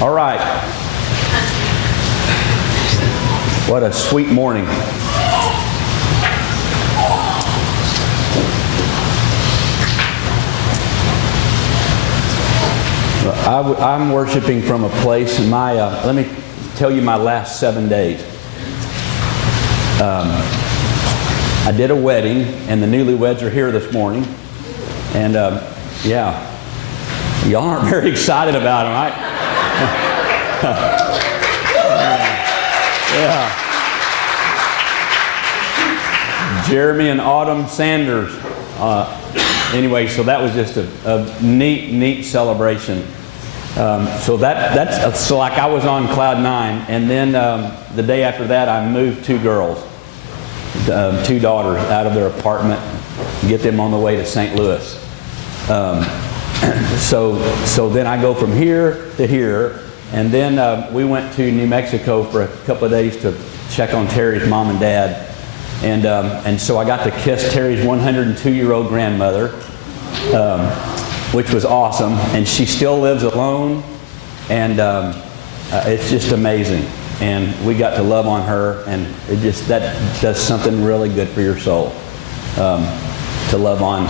All right. What a sweet morning. I'm worshiping from a place in my, let me tell you my last 7 days. I did a wedding, and the newlyweds are here this morning. And yeah, y'all aren't very excited about them, right? Yeah. Jeremy and Autumn Sanders. Anyway, so that was just a neat celebration. So that's like I was on cloud 9, and then the day after that I moved 2 girls, 2 daughters out of their apartment, get them on the way to St. Louis. So then I go from here to here, and then we went to New Mexico for a couple of days to check on Terry's mom and dad. And so I got to kiss Terry's 102-year-old grandmother, which was awesome. And she still lives alone, and it's just amazing. And we got to love on her, and that does something really good for your soul, to love on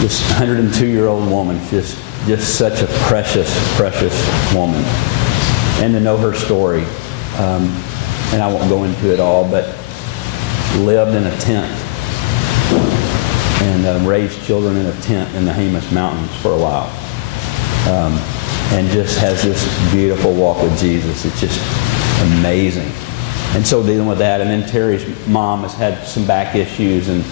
this 102-year-old woman. Just such a precious woman, and to know her story. And I won't go into it all, but lived in a tent and raised children in a tent in the Jemez Mountains for a while, and just has this beautiful walk with Jesus. It's just amazing. And so dealing with that, and then Terry's mom has had some back issues, and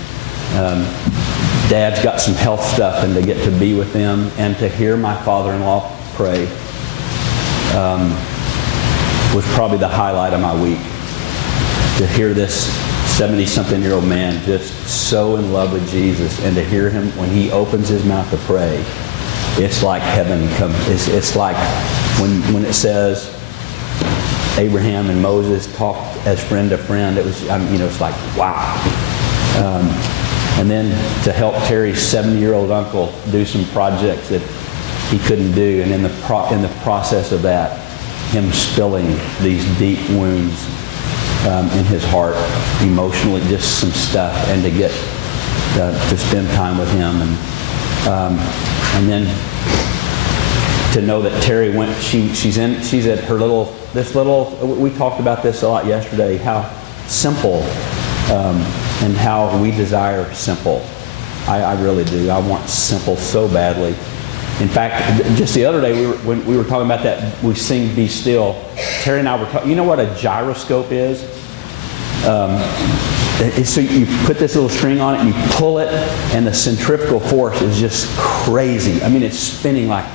Dad's got some health stuff, and to get to be with them and to hear my father-in-law pray was probably the highlight of my week. To hear this 70-something-year-old man just so in love with Jesus, and to hear him when he opens his mouth to pray, it's like heaven comes. It's like when it says Abraham and Moses talked as friend to friend. It was, it's like wow. And then to help Terry's 70-year-old uncle do some projects that he couldn't do, and in the process of that, him spilling these deep wounds in his heart, emotionally, just some stuff, and to get to spend time with him, and then to know that Terry went. She's at her we talked about this a lot yesterday. How simple. And how we desire simple. I really do. I want simple so badly. In fact, just the other day, when we were talking about that, we sing Be Still. Terry and I were talking, you know what a gyroscope is? So you put this little string on it, and you pull it, and the centrifugal force is just crazy. I mean, it's spinning like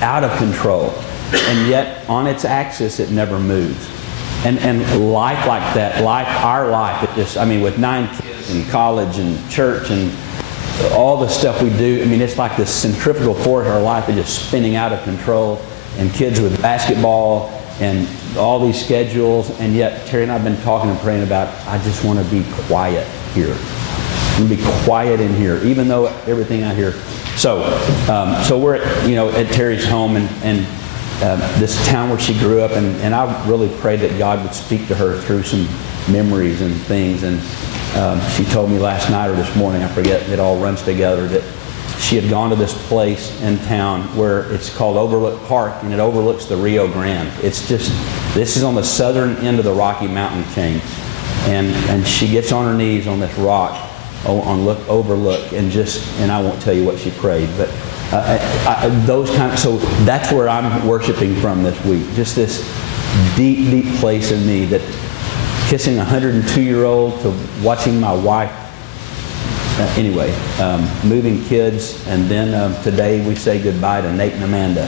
out of control. And yet, on its axis, it never moves. And life like that, our life, with 9 kids in college and church and all the stuff we do, it's like this centrifugal force in our life is just spinning out of control, and kids with basketball and all these schedules, and yet Terry and I have been talking and praying about, I just want to be quiet here. I want to be quiet in here, even though everything out here. So we're at Terry's home, and this town where she grew up, and I really prayed that God would speak to her through some memories and things. And she told me last night or this morning, I forget, it all runs together, that she had gone to this place in town where it's called Overlook Park, and it overlooks the Rio Grande. This is on the southern end of the Rocky Mountain chain. And she gets on her knees on this rock on Overlook, and I won't tell you what she prayed, but so that's where I'm worshiping from this week. Just this deep place in me, that kissing a 102-year-old to watching my wife. Moving kids, and then today we say goodbye to Nate and Amanda,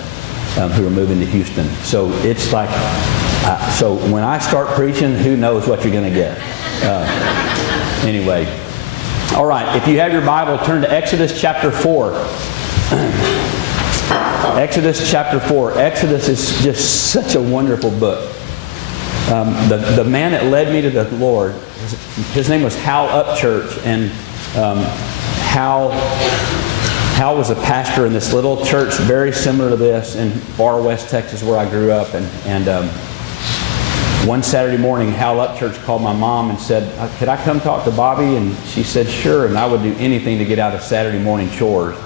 who are moving to Houston. So it's like, so when I start preaching, who knows what you're going to get. All right, if you have your Bible, turn to Exodus chapter 4. Exodus chapter 4. Exodus is just such a wonderful book. The man that led me to the Lord, his name was Hal Upchurch, and Hal Hal was a pastor in this little church very similar to this in far west Texas where I grew up. And one Saturday morning, Hal Upchurch called my mom and said, could I come talk to Bobby? And she said, sure. And I would do anything to get out of Saturday morning chores.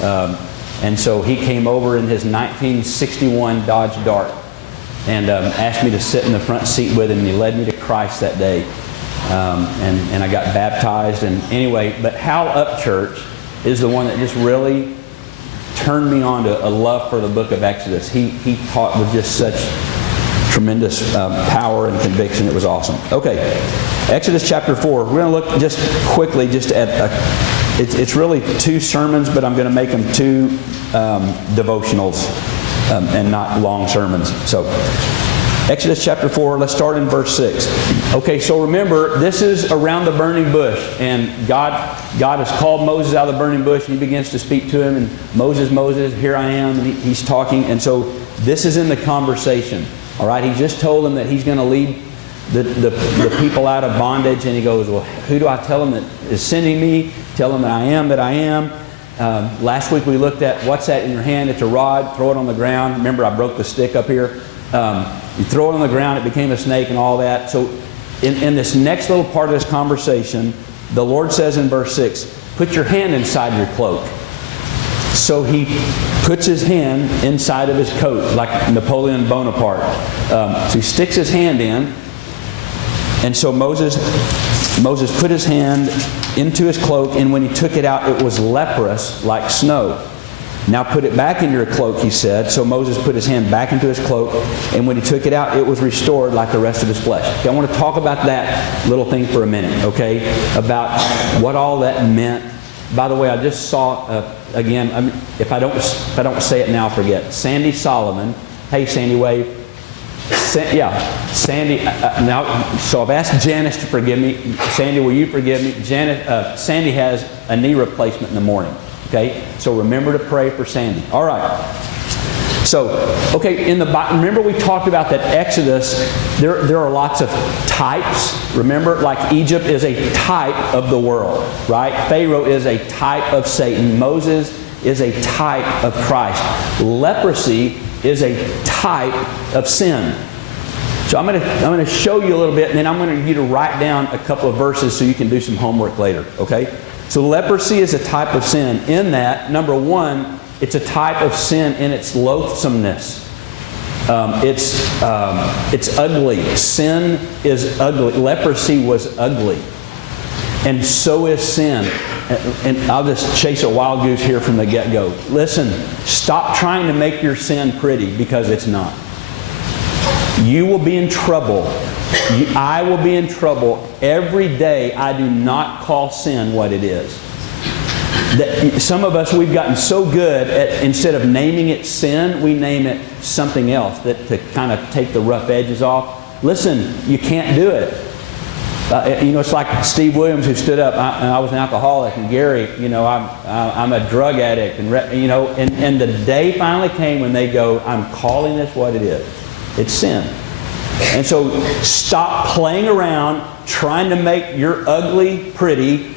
And so he came over in his 1961 Dodge Dart and asked me to sit in the front seat with him. And he led me to Christ that day. And I got baptized. And anyway, but Hal Upchurch is the one that just really turned me on to a love for the book of Exodus. He taught with just such tremendous power and conviction. It was awesome. Okay, Exodus chapter 4. We're going to look just quickly at it's really 2 sermons, but I'm going to make them 2 devotionals and not long sermons. So Exodus chapter 4, let's start in verse 6. Okay, so remember, this is around the burning bush, and God has called Moses out of the burning bush, and he begins to speak to him, and Moses, here I am, and he's talking, and so this is in the conversation. All right, he just told them that he's going to lead the people out of bondage, and he goes, well, who do I tell them that is sending me? Tell them that I am. Last week we looked at what's that in your hand? It's a rod. Throw it on the ground. Remember, I broke the stick up here. You throw it on the ground, it became a snake and all that. So in this next little part of this conversation, the Lord says in verse 6, put your hand inside your cloak. So he puts his hand inside of his coat, like Napoleon Bonaparte. So he sticks his hand in, and so Moses put his hand into his cloak, and when he took it out, it was leprous like snow. Now put it back in your cloak, he said. So Moses put his hand back into his cloak, and when he took it out, it was restored like the rest of his flesh. Okay, I want to talk about that little thing for a minute, okay? About what all that meant. By the way, I just saw, again, if I don't say it now, I'll forget. Sandy Solomon. Hey, Sandy, wave. Sandy. Now, so I've asked Janice to forgive me. Sandy, will you forgive me? Sandy has a knee replacement in the morning. Okay, so remember to pray for Sandy. All right. So, okay, in the Bible, remember we talked about that Exodus, there are lots of types. Remember, like Egypt is a type of the world, right? Pharaoh is a type of Satan. Moses is a type of Christ. Leprosy is a type of sin. So I'm going to show you a little bit, and then I'm going to get you to write down a couple of verses so you can do some homework later, okay? So leprosy is a type of sin in that, number one, it's a type of sin in its loathsomeness. It's ugly. Sin is ugly. Leprosy was ugly. And so is sin. And I'll just chase a wild goose here from the get-go. Listen, stop trying to make your sin pretty, because it's not. You will be in trouble. I will be in trouble every day I do not call sin what it is. Some of us, we've gotten so good at, instead of naming it sin, we name it something else to kind of take the rough edges off. Listen, you can't do it. It's like Steve Williams, who stood up, I was an alcoholic, and Gary, I'm a drug addict, and the day finally came when they go, I'm calling this what it is. It's sin. And so stop playing around trying to make your ugly pretty.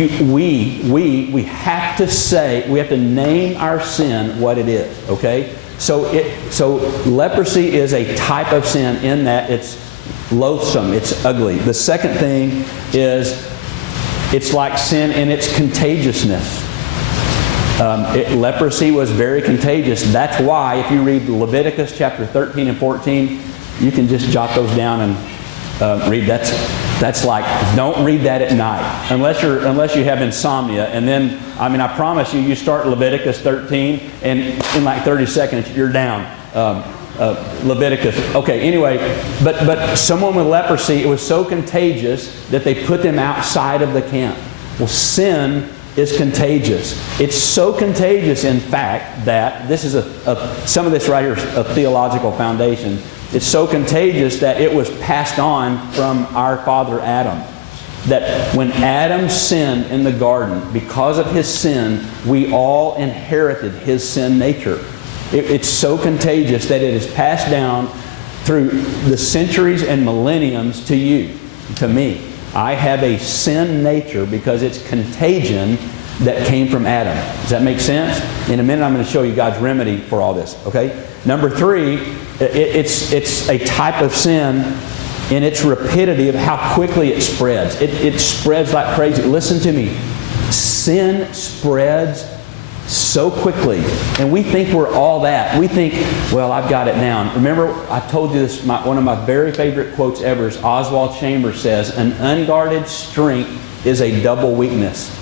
We have to say, we have to name our sin what it is, okay? So leprosy is a type of sin in that it's loathsome, it's ugly. The second thing is it's like sin in its contagiousness. Leprosy was very contagious. That's why if you read Leviticus chapter 13 and 14, you can just jot those down and read. That's like, don't read that at night unless you have insomnia. And then, I promise you start Leviticus 13 and in like 30 seconds you're down. Leviticus. Okay, anyway, but someone with leprosy, it was so contagious that they put them outside of the camp. Well, sin is contagious. It's so contagious, in fact, that this is some of this right here is a theological foundation. It's so contagious that it was passed on from our father Adam. That when Adam sinned in the garden, because of his sin, we all inherited his sin nature. It's so contagious that it is passed down through the centuries and millenniums to you, to me. I have a sin nature because its contagion that came from Adam. Does that make sense? In a minute, I'm going to show you God's remedy for all this. Okay? Number 3, it's a type of sin in its rapidity of how quickly it spreads. It spreads like crazy. Listen to me. Sin spreads so quickly. And we think we're all that. We think, well, I've got it now. Remember, I told you this, one of my very favorite quotes ever is Oswald Chambers says, an unguarded strength is a double weakness.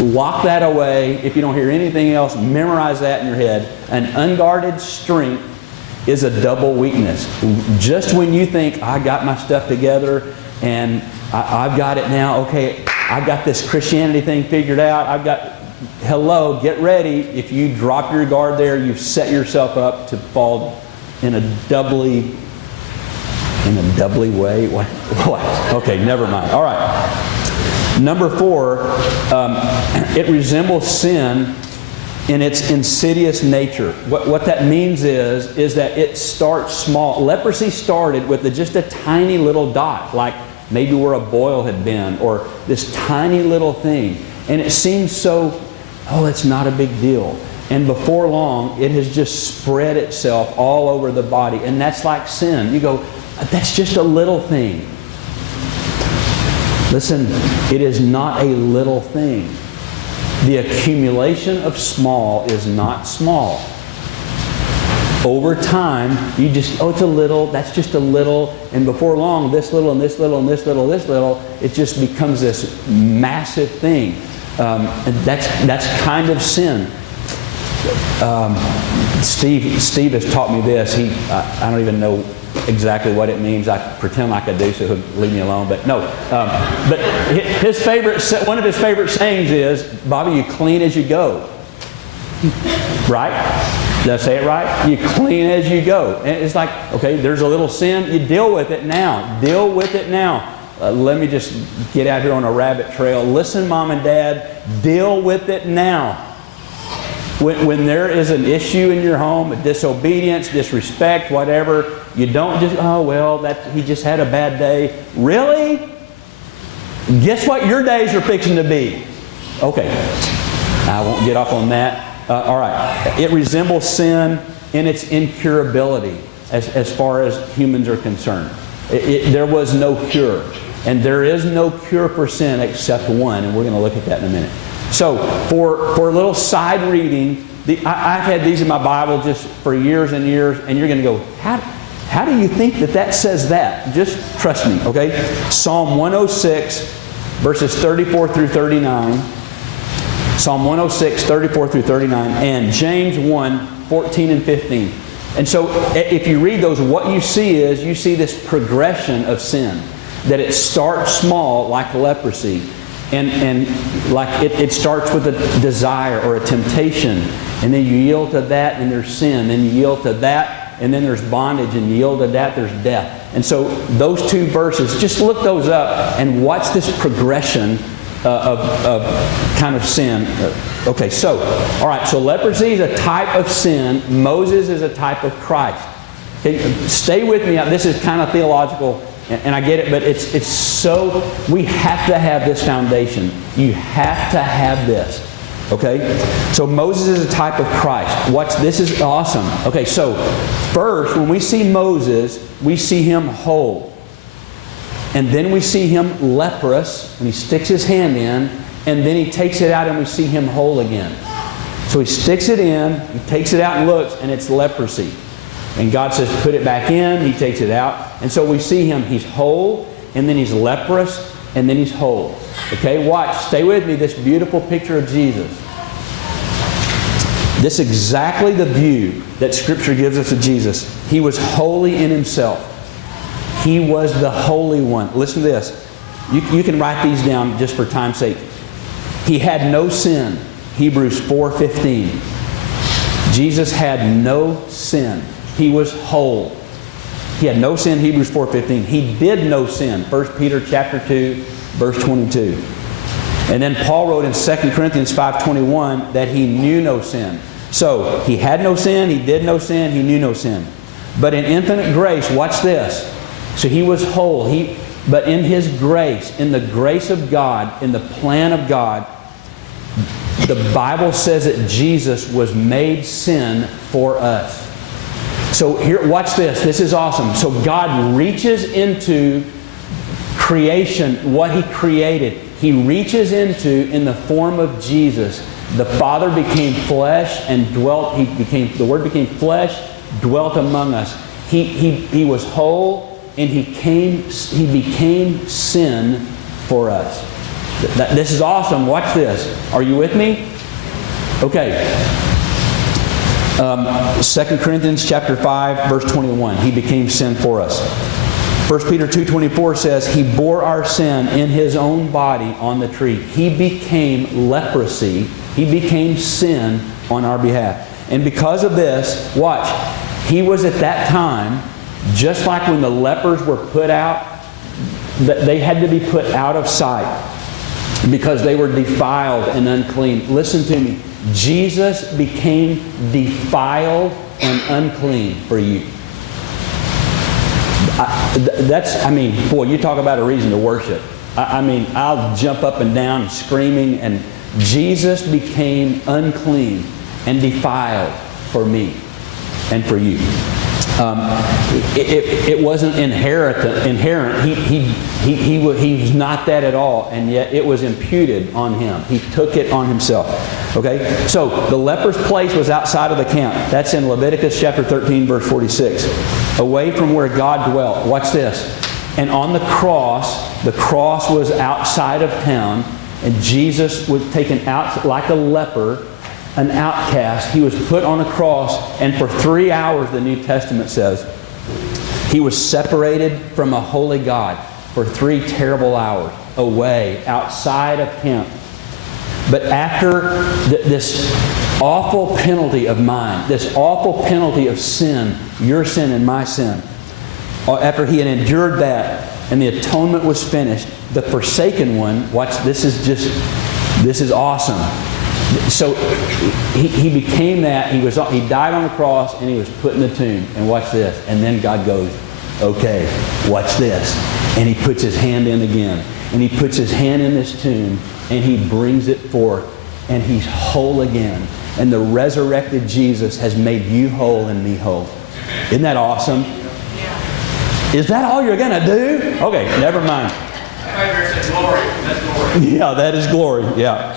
Lock that away. If you don't hear anything else, memorize that in your head. An unguarded strength is a double weakness. Just when you think, I got my stuff together and I've got it now, okay, I got this Christianity thing figured out, hello, get ready. If you drop your guard there, you've set yourself up to fall in a doubly way? What? Okay, never mind. All right. Number 4, it resembles sin in its insidious nature. What that means is that it starts small. Leprosy started with just a tiny little dot, like maybe where a boil had been, or this tiny little thing. And it seems so, it's not a big deal. And before long, it has just spread itself all over the body. And that's like sin. You go, that's just a little thing. Listen, it is not a little thing. The accumulation of small is not small. Over time, you just, it's a little, that's just a little, and before long, this little and this little and this little, this little, it just becomes this massive thing. And that's kind of sin. Steve has taught me this. I don't even know exactly what it means. I pretend like I do, so he'll leave me alone. But no. But one of his favorite sayings is, Bobby, you clean as you go. Right? Did I say it right? You clean as you go. And it's like, okay, there's a little sin. You deal with it now. Deal with it now. Let me just get out here on a rabbit trail. Listen, Mom and Dad, deal with it now. When there is an issue in your home, disobedience, disrespect, whatever, you don't just, he just had a bad day. Really? Guess what your days are fixing to be? Okay, I won't get off on that. All right. It resembles sin in its incurability as far as humans are concerned. There was no cure. And there is no cure for sin except one, and we're going to look at that in a minute. So, for a little side reading, I've had these in my Bible just for years and years, and you're going to go, how do you think that says that? Just trust me, okay? Psalm 106, verses 34 through 39. Psalm 106, 34 through 39, and James 1, 14 and 15. And so, if you read those, what you see this progression of sin. That it starts small, like leprosy. And like it starts with a desire or a temptation, and then you yield to that and there's sin, then you yield to that and then there's bondage, and you yield to that, there's death. And so those two verses, just look those up and watch this progression of kind of sin. Okay, so, all right, so leprosy is a type of sin. Moses is a type of Christ. Okay, stay with me. This is kind of theological. And I get it, but it's so, we have to have this foundation. You have to have this. Okay? So Moses is a type of Christ. This is awesome. Okay, so first, when we see Moses, we see him whole. And then we see him leprous, and he sticks his hand in, and then he takes it out and we see him whole again. So he sticks it in, he takes it out and looks, and it's leprosy. And God says, put it back in. He takes it out. And so we see him. He's whole, and then he's leprous, and then he's whole. Okay, watch. Stay with me. This beautiful picture of Jesus. This is exactly the view that Scripture gives us of Jesus. He was holy in himself. He was the Holy One. Listen to this. You can write these down just for time's sake. He had no sin. Hebrews 4:15. Jesus had no sin. He was whole. He had no sin, Hebrews 4:15. He did no sin, 1 Peter chapter 2, verse 22. And then Paul wrote in 2 Corinthians 5:21 that he knew no sin. So, he had no sin, he did no sin, he knew no sin. But in infinite grace, watch this. So he was whole. But in his grace, in the grace of God, in the plan of God, The Bible says that Jesus was made sin for us. So here, watch this. This is awesome. So God reaches into creation, what He created. He reaches into, in the form of Jesus, the Father became flesh and dwelt. The Word became flesh, dwelt among us. He was whole, and He became sin for us. This is awesome. Watch this. Are you with me? Okay. 2 Corinthians chapter 5, verse 21. He became sin for us. 1 Peter 2:24 says, He bore our sin in His own body on the tree. He became leprosy. He became sin on our behalf. And because of this, watch, He was at that time, just like when the lepers were put out, they had to be put out of sight because they were defiled and unclean. Listen to me. Jesus became defiled and unclean for you. Boy, you talk about a reason to worship. I'll jump up and down screaming, and Jesus became unclean and defiled for me and for you. It wasn't inherent. He's not that at all, and yet it was imputed on Him. He took it on Himself. Okay? So, the leper's place was outside of the camp. That's in Leviticus chapter 13, verse 46. Away from where God dwelt. Watch this. And on the cross was outside of town, and Jesus was taken out like a leper, an outcast. He was put on a cross, and for 3 hours, the New Testament says, He was separated from a holy God for 3 terrible hours, away, outside of camp. But after this awful penalty of mine, this awful penalty of sin, your sin and my sin, after He had endured that, and the atonement was finished, the forsaken one, watch, this is awesome. So he became that. He died on the cross, and He was put in the tomb. And watch this. And then God goes, okay, watch this. And He puts His hand in again. And He puts His hand in this tomb, and He brings it forth. And He's whole again. And the resurrected Jesus has made you whole and me whole. Isn't that awesome? Is that all you're going to do? Okay, never mind. That's glory. That's glory. Yeah, that is glory. Yeah.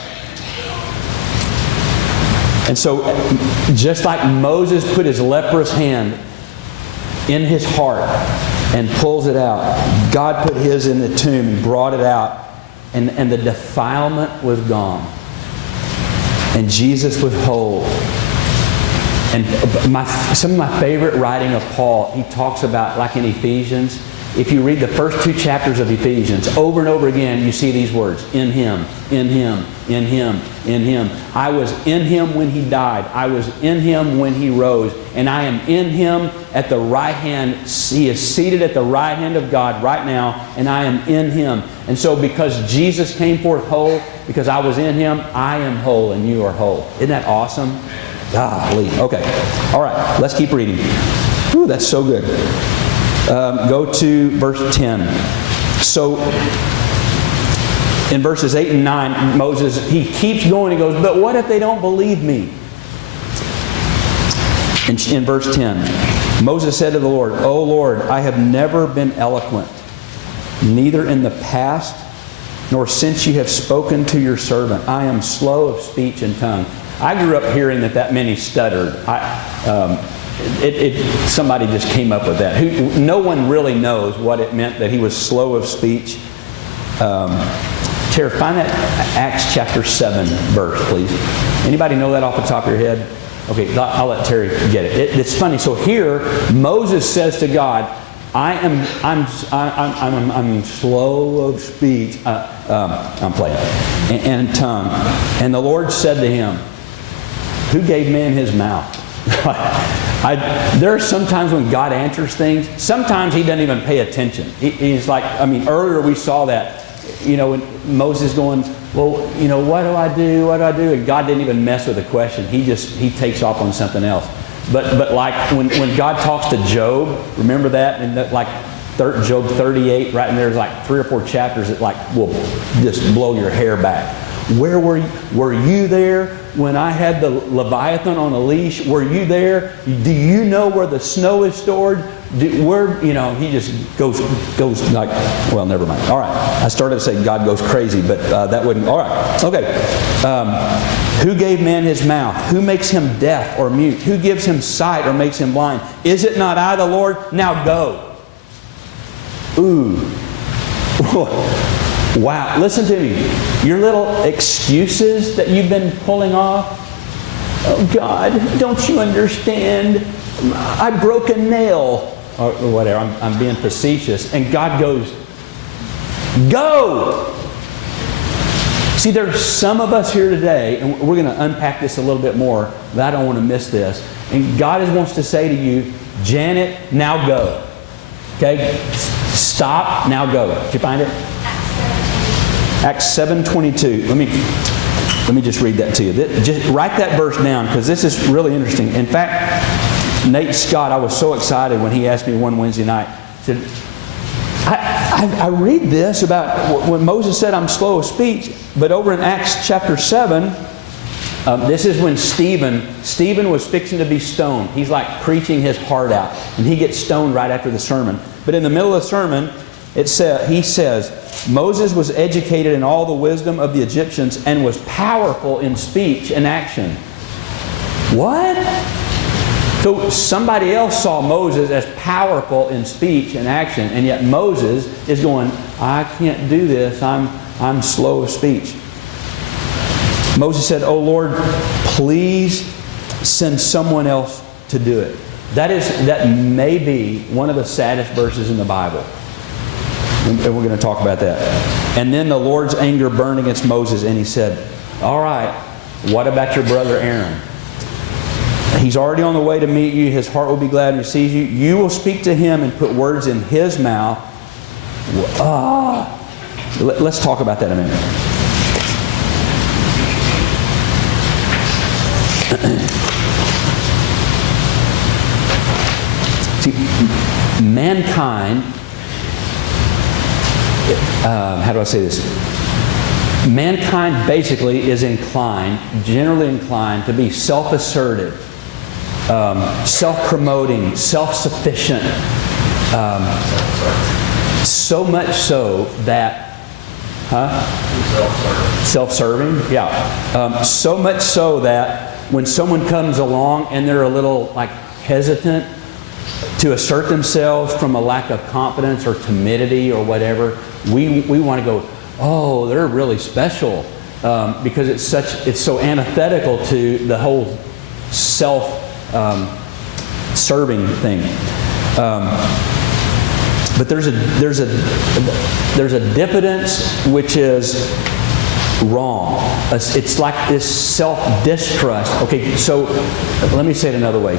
And so, just like Moses put his leprous hand in his heart and pulls it out, God put His in the tomb and brought it out, and the defilement was gone. And Jesus was whole. And some of my favorite writing of Paul, he talks about, like in Ephesians, if you read the first 2 chapters of Ephesians, over and over again, you see these words, in Him, in Him, in Him, in Him. I was in Him when He died. I was in Him when He rose. And I am in Him at the right hand. He is seated at the right hand of God right now, and I am in Him. And so because Jesus came forth whole, because I was in Him, I am whole and you are whole. Isn't that awesome? Golly. Okay. All right. Let's keep reading. Ooh, that's so good. Go to verse 10. So, in verses 8 and 9, Moses, he keeps going. He goes, but what if they don't believe me? In verse 10, Moses said to the Lord, O Lord, I have never been eloquent, neither in the past, nor since you have spoken to your servant. I am slow of speech and tongue. I grew up hearing that meant he stuttered. Somebody just came up with that. No one really knows what it meant that he was slow of speech. Tara, find that Acts chapter 7 verse, please. Anybody know that off the top of your head? Okay, I'll let Terry get it. It's funny. So here, Moses says to God, I'm slow of speech. I'm playing. And tongue. And the Lord said to him, who gave man his mouth? There are sometimes when God answers things, sometimes He doesn't even pay attention. He's like, earlier we saw that, when Moses going, well, what do I do? What do I do? And God didn't even mess with the question. He takes off on something else. But like when God talks to Job, remember that? And Job 38, right in there's like 3 or 4 chapters that will just blow your hair back. Where were you there when I had the Leviathan on a leash? Were you there? Do you know where the snow is stored? He just goes like, well, never mind. All right. I started to say God goes crazy, but that wouldn't. All right. Okay. Who gave man his mouth? Who makes him deaf or mute? Who gives him sight or makes him blind? Is it not I, the Lord? Now go. Ooh. Wow. Listen to me. Your little excuses that you've been pulling off. Oh, God, don't you understand? I broke a nail. Or whatever. I'm being facetious. And God goes, go! See, there's some of us here today, and we're going to unpack this a little bit more, but I don't want to miss this. And God wants to say to you, Janet, now go. Okay? Stop, now go. Did you find it? Acts 7:22. Let me just read that to you. Just write that verse down, because this is really interesting. In fact, Nate Scott, I was so excited when he asked me one Wednesday night. He said, I read this about when Moses said, I'm slow of speech, but over in Acts chapter 7, this is when Stephen was fixing to be stoned. He's like preaching his heart out, and he gets stoned right after the sermon. But in the middle of the sermon, he says, Moses was educated in all the wisdom of the Egyptians and was powerful in speech and action. What? So somebody else saw Moses as powerful in speech and action, and yet Moses is going, I can't do this. I'm slow of speech. Moses said, oh Lord, please send someone else to do it. That may be one of the saddest verses in the Bible. And we're going to talk about that. And then the Lord's anger burned against Moses, and he said, all right, what about your brother Aaron? He's already on the way to meet you. His heart will be glad when he sees you. You will speak to him and put words in his mouth. Let's talk about that a minute. See, mankind, how do I say this? Mankind basically is generally inclined to be self-assertive, self-promoting, self-sufficient. So much so that, self-serving? Yeah. So much so that when someone comes along and they're a little hesitant to assert themselves from a lack of confidence or timidity or whatever, we want to go, oh, they're really special, because it's so antithetical to the whole self-serving thing. But there's a diffidence which is wrong. It's like this self-distrust. Okay, so let me say it another way.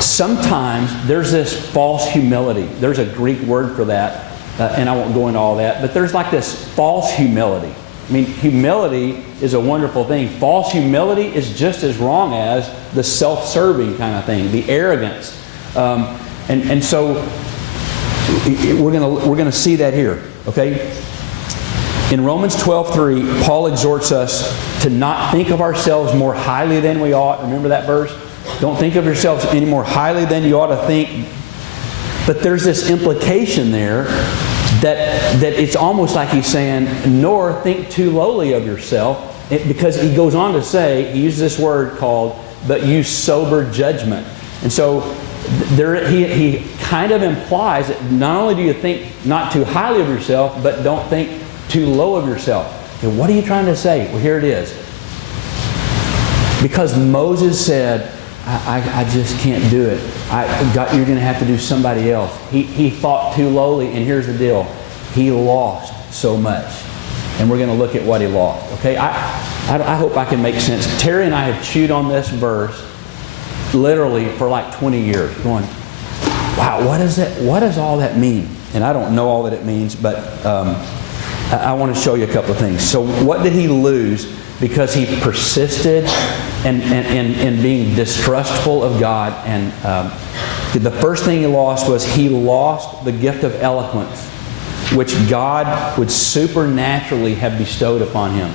Sometimes there's this false humility. There's a Greek word for that. And I won't go into all that, but there's like this false humility. I mean, humility is a wonderful thing. False humility is just as wrong as the self-serving kind of thing, the arrogance. And so we're gonna see that here, okay? In Romans 12:3, Paul exhorts us to not think of ourselves more highly than we ought. Remember that verse? Don't think of yourselves any more highly than you ought to think. But there's this implication there that it's almost like he's saying, nor think too lowly of yourself, because he goes on to say, he uses this word called, but use sober judgment. And so he kind of implies that not only do you think not too highly of yourself, but don't think too low of yourself. And what are you trying to say? Well, here it is. Because Moses said, I just can't do it. You're going to have to do somebody else. He thought too lowly, and here's the deal. He lost so much. And we're going to look at what he lost. Okay? I hope I can make sense. Terry and I have chewed on this verse literally for like 20 years, going, wow, what is that? What does all that mean? And I don't know all that it means, but I want to show you a couple of things. So what did he lose? Because he persisted in being distrustful of God. And the first thing he lost was he lost the gift of eloquence. which God would supernaturally have bestowed upon him.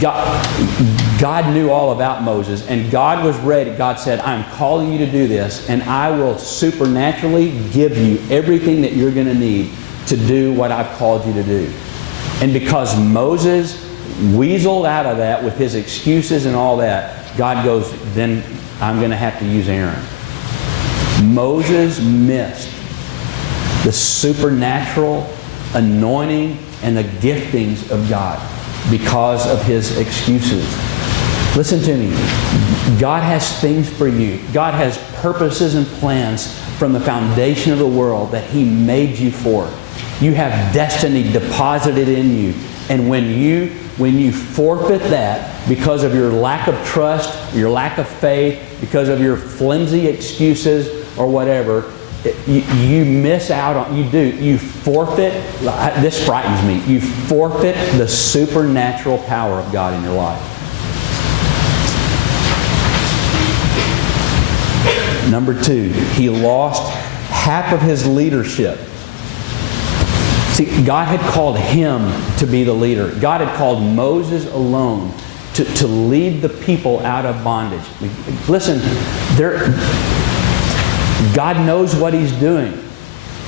God knew all about Moses, and God was ready. God said, I'm calling you to do this, and I will supernaturally give you everything that you're going to need to do what I've called you to do. And because Moses weaseled out of that with his excuses and all that, God goes, then I'm going to have to use Aaron. Moses missed the supernatural anointing and the giftings of God because of his excuses. Listen to me. God has things for you. God has purposes and plans from the foundation of the world that He made you for. You have destiny deposited in you. And when you forfeit that because of your lack of trust, your lack of faith, because of your flimsy excuses or whatever, you miss out on, you forfeit, this frightens me, you forfeit the supernatural power of God in your life. Number two, he lost half of his leadership. See, God had called him to be the leader. God had called Moses alone to lead the people out of bondage. Listen, God knows what He's doing.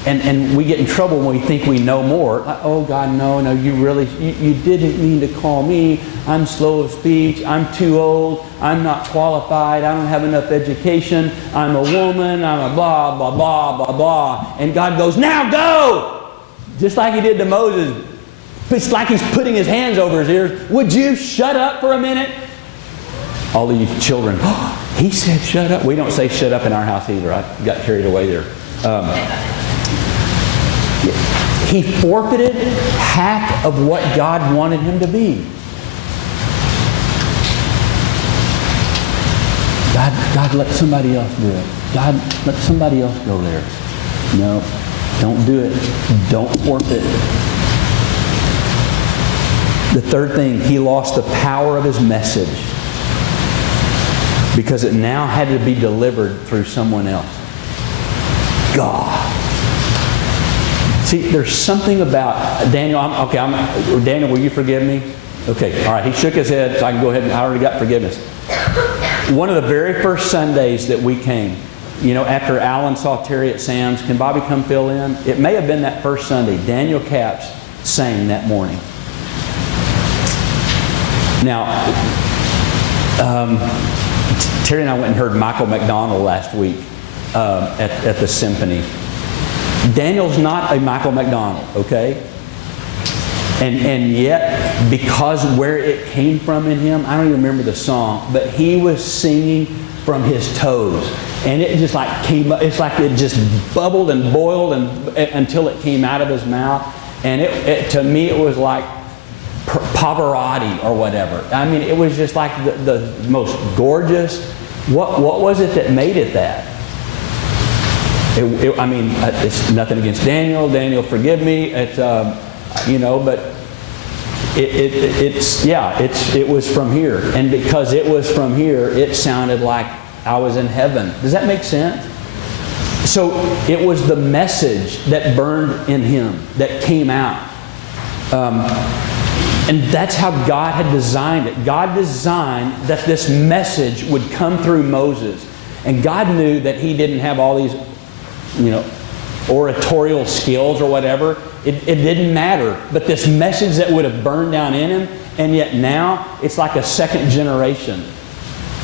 And we get in trouble when we think we know more. Oh, God, no, you didn't mean to call me. I'm slow of speech. I'm too old. I'm not qualified. I don't have enough education. I'm a woman. I'm a blah, blah, blah, blah, blah. And God goes, now go! Just like He did to Moses. It's like He's putting His hands over his ears. Would you shut up for a minute? All of you children, oh, He said shut up. We don't say shut up in our house either. I got carried away there. He forfeited half of what God wanted him to be. God, let somebody else do it. God, let somebody else go there. No, don't do it. Don't forfeit. The third thing, he lost the power of his message because it now had to be delivered through someone else. God. See, there's something about Daniel. Daniel, will you forgive me? Okay, all right. He shook his head, so I can go ahead and I already got forgiveness. One of the very first Sundays that we came, after Alan saw Terry at Sam's, can Bobby come fill in? It may have been that first Sunday. Daniel Capps sang that morning. Now, Terry and I went and heard Michael McDonald last week at the Symphony. Daniel's not a Michael McDonald, okay? And yet, because where it came from in him, I don't even remember the song, but he was singing from his toes. And it just like came up, it's like it just bubbled and boiled until it came out of his mouth. And to me, it was like Pavarotti or whatever. I mean, it was just like the most gorgeous. What was it that made it that? It's nothing against Daniel. Daniel, forgive me. But it was from here, and because it was from here, it sounded like I was in heaven. Does that make sense? So it was the message that burned in him that came out, and that's how God had designed it. God designed that this message would come through Moses, and God knew that he didn't have all these oratorial skills or whatever. It didn't matter. But this message that would have burned down in him, and yet now it's like a second generation.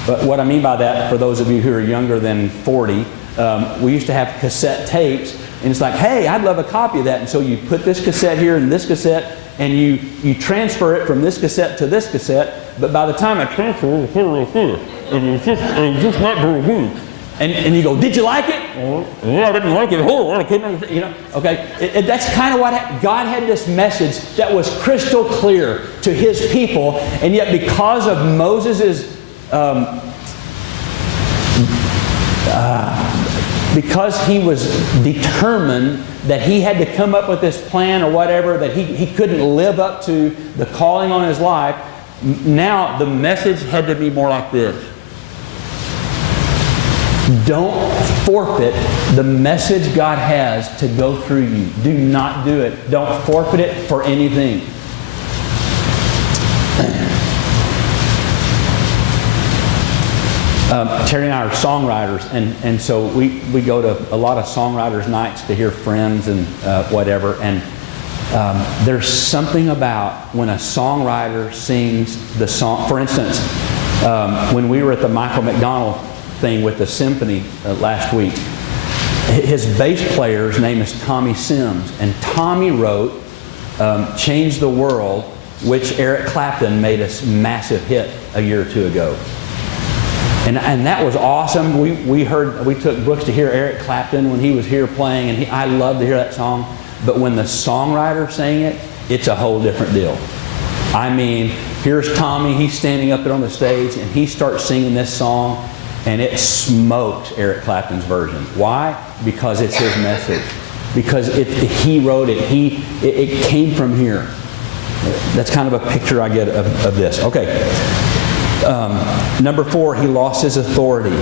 But what I mean by that, for those of you who are younger than 40, we used to have cassette tapes, and it's like, hey, I'd love a copy of that. And so you put this cassette here and this cassette, and you transfer it from this cassette to this cassette, but by the time I transfer it, it's right here. And it's just not very good. And you go, did you like it? Yeah, I didn't like it. Oh, I couldn't, okay. That's kind of what God had, this message that was crystal clear to His people, and yet because of Moses's, because he was determined that he had to come up with this plan or whatever, that he couldn't live up to the calling on his life. Now the message had to be more like this. Don't forfeit the message God has to go through you. Do not do it. Don't forfeit it for anything. Terry and I are songwriters, and so we go to a lot of songwriters' nights to hear friends and whatever. And there's something about when a songwriter sings the song. For instance, when we were at the Michael McDonald thing with the symphony last week, his bass player's name is Tommy Sims, and Tommy wrote "Change the World," which Eric Clapton made a massive hit a year or two ago. And that was awesome. We took Brooks to hear Eric Clapton when he was here playing, and I loved to hear that song. But when the songwriter sang it, it's a whole different deal. I mean, here's Tommy, he's standing up there on the stage, and he starts singing this song, and it smokes Eric Clapton's version. Why? Because it's his message. Because he wrote it. It came from here. That's kind of a picture I get of this. Okay. Number 4, he lost his authority.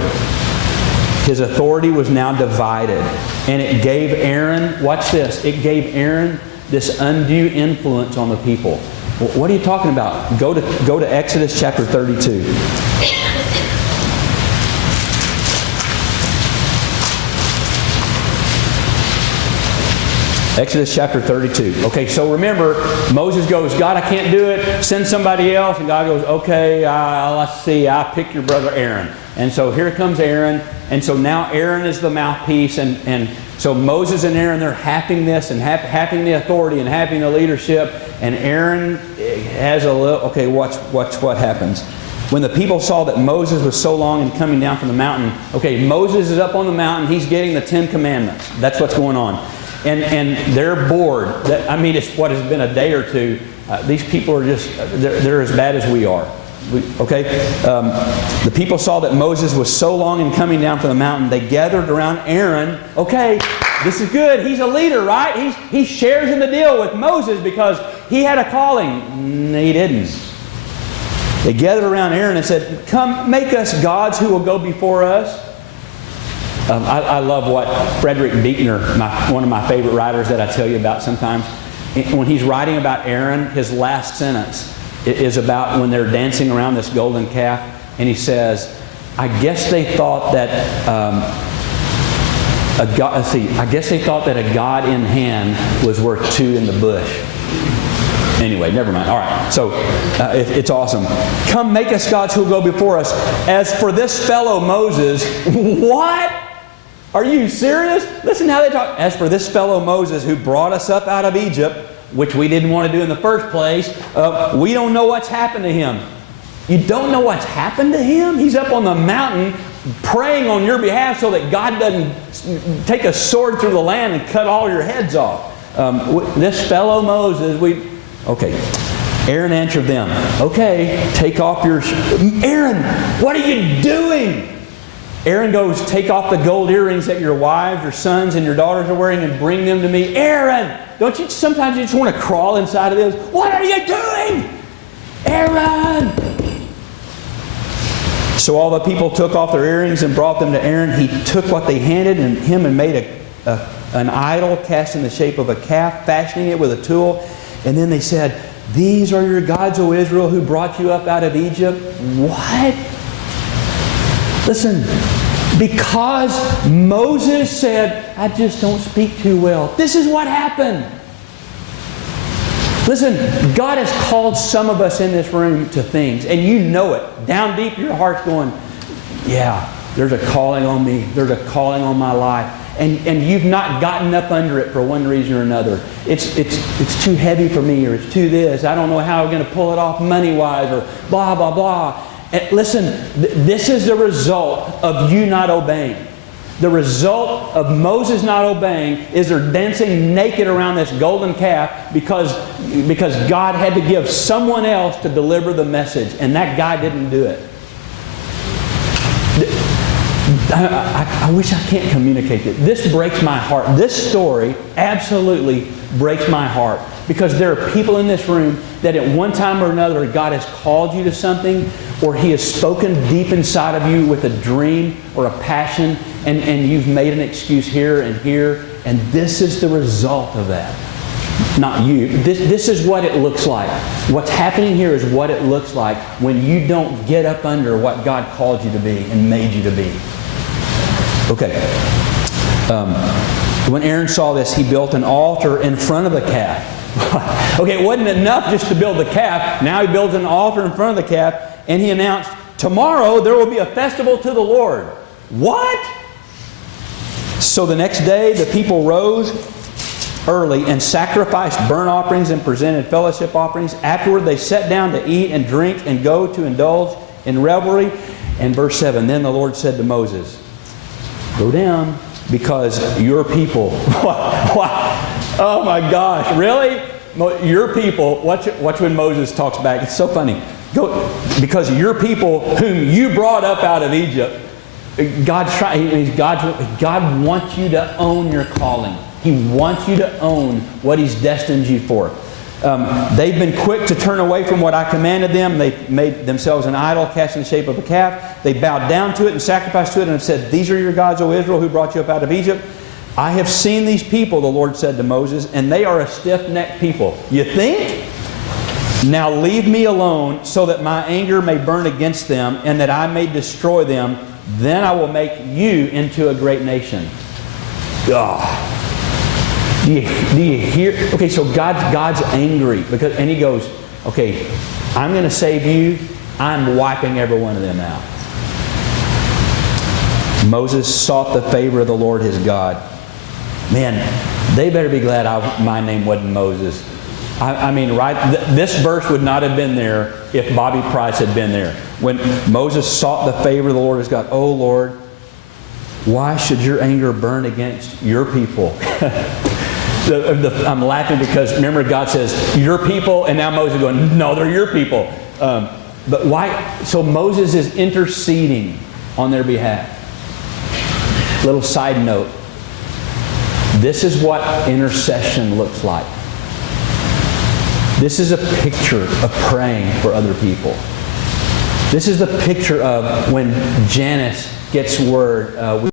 His authority was now divided. And it gave Aaron, watch this, it gave Aaron this undue influence on the people. What are you talking about? Go to Exodus chapter 32. Exodus chapter 32. Okay, so remember, Moses goes, God, I can't do it. Send somebody else. And God goes, okay, let's see. I'll pick your brother Aaron. And so here comes Aaron. And so now Aaron is the mouthpiece. And so Moses and Aaron, they're happing this and happing the authority and happing the leadership. And Aaron has a little, okay, watch what happens. When the people saw that Moses was so long in coming down from the mountain, okay, Moses is up on the mountain. He's getting the 10 Commandments. That's what's going on. And they're bored. It's what has been a day or two. These people are just, they're as bad as we are. The people saw that Moses was so long in coming down from the mountain, they gathered around Aaron. Okay, this is good. He's a leader, right? He shares in the deal with Moses because he had a calling. No, he didn't. They gathered around Aaron and said, come make us gods who will go before us. I love what Frederick Buechner, one of my favorite writers that I tell you about sometimes, when he's writing about Aaron, his last sentence is about when they're dancing around this golden calf, and he says, I guess they thought that a God in hand was worth 2 in the bush. Anyway, never mind. All right, so it's awesome. Come make us gods who will go before us. As for this fellow Moses, what? Are you serious? Listen how they talk. As for this fellow Moses who brought us up out of Egypt, which we didn't want to do in the first place, we don't know what's happened to him. You don't know what's happened to him? He's up on the mountain praying on your behalf so that God doesn't take a sword through the land and cut all your heads off. This fellow Moses, okay. Aaron answered them, okay, take off your... Aaron, what are you doing? Aaron goes, take off the gold earrings that your wives, your sons, and your daughters are wearing and bring them to me. Aaron, don't you sometimes you just want to crawl inside of this? What are you doing? Aaron! So all the people took off their earrings and brought them to Aaron. He took what they handed him and made an idol cast in the shape of a calf, fashioning it with a tool. And then they said, these are your gods, O Israel, who brought you up out of Egypt. What? Listen, because Moses said, I just don't speak too well. This is what happened. Listen, God has called some of us in this room to things, and you know it. Down deep, your heart's going, yeah, there's a calling on me. There's a calling on my life. And you've not gotten up under it for one reason or another. It's too heavy for me, or it's too this. I don't know how I'm going to pull it off money-wise, or blah, blah, blah. And listen, this is the result of you not obeying. The result of Moses not obeying is they're dancing naked around this golden calf because God had to give someone else to deliver the message, and that guy didn't do it. I wish I can't communicate it. This breaks my heart. This story absolutely breaks my heart, because there are people in this room that at one time or another God has called you to something, or He has spoken deep inside of you with a dream or a passion, and you've made an excuse here, and this is the result of that. Not you. This is what it looks like. What's happening here is what it looks like when you don't get up under what God called you to be and made you to be. Okay. When Aaron saw this, he built an altar in front of the calf. Okay, it wasn't enough just to build the calf. Now he builds an altar in front of the calf, and he announced, tomorrow there will be a festival to the Lord. What? So the next day the people rose early and sacrificed burnt offerings and presented fellowship offerings. Afterward they sat down to eat and drink and go to indulge in revelry. And verse 7, then the Lord said to Moses, go down, because your people... What? Oh my gosh, really? Your people, watch when Moses talks back. It's so funny. Because your people whom you brought up out of Egypt, God wants you to own your calling. He wants you to own what He's destined you for. They've been quick to turn away from what I commanded them. They made themselves an idol cast in the shape of a calf. They bowed down to it and sacrificed to it and have said, these are your gods, O Israel, who brought you up out of Egypt. I have seen these people, the Lord said to Moses, and they are a stiff-necked people. You think? Now leave me alone so that my anger may burn against them and that I may destroy them. Then I will make you into a great nation. God. Do you hear? Okay, so God's angry, and He goes, okay, I'm going to save you. I'm wiping every one of them out. Moses sought the favor of the Lord his God. Man, they better be glad my name wasn't Moses. I mean, right? This verse would not have been there if Bobby Price had been there. When Moses sought the favor of the Lord his God, oh Lord, why should your anger burn against your people? I'm laughing because remember God says, your people, and now Moses is going, no, they're your people. But why? So Moses is interceding on their behalf. Little side note. This is what intercession looks like. This is a picture of praying for other people. This is the picture of when Janice gets word,